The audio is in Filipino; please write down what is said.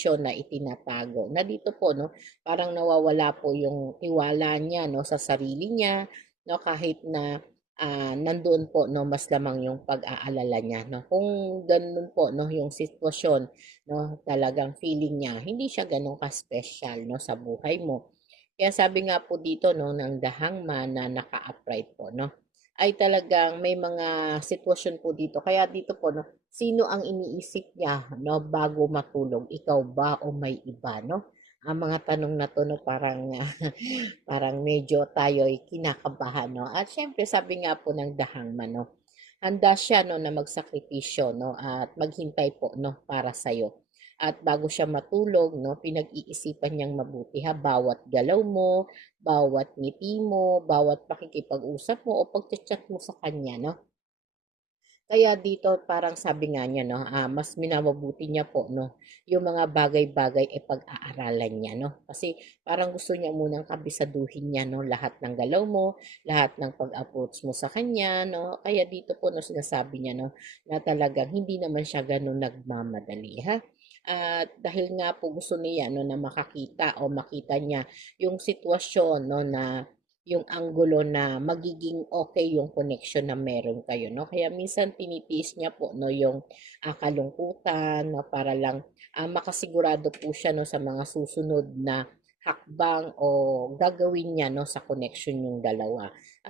sitwasyon na itinatago. Na dito po, no, parang nawawala po yung tiwala niya, no, sa sarili niya, no, kahit na nandoon po, no, mas lamang yung pag-aalala niya, no. Kung ganun po, no, yung sitwasyon, no, talagang feeling niya hindi siya gano'n ka-special, no, sa buhay mo. Kaya sabi nga po dito, no, ng the hangman na naka-upright po, no, ay talagang may mga sitwasyon po dito. Kaya dito po, no, sino ang iniisip niya, no, bago matulog? Ikaw ba o may iba, no? Ang mga tanong na to, no, parang parang medyo tayo ay kinakabahan, no? At syempre, sabi nga po ng the hangman, no, handa siya, no, na magsakripisyo, no, at maghintay po, no, para sa'yo. At bago siya matulog, no, pinag-iisipan niyang mabuti ha, bawat galaw mo, bawat ngiti mo, bawat pakikipag-usap mo o pagchat-chat mo sa kanya, no. Kaya dito parang sabi nga niya, 'no, mas minamabuti niya po, 'no, yung mga bagay-bagay, e pag-aaralan niya, 'no. Kasi parang gusto niya munang kabisaduhin niya, 'no, lahat ng galaw mo, lahat ng pag-approach mo sa kanya, 'no. Kaya dito po, 'no, sinasabi niya, 'no, na talagang hindi naman siya gano'n nagmamadali, ha. At dahil nga po gusto niya, 'no, na makakita o makita niya yung sitwasyon, 'no, na yung anggulo na magiging okay yung connection na meron kayo, 'no. Kaya minsan tinitiis niya po, 'no, yung, kalungkutan, 'no, para lang, makasigurado po siya, 'no, sa mga susunod na hakbang o gagawin niya, 'no, sa connection yung dalawa.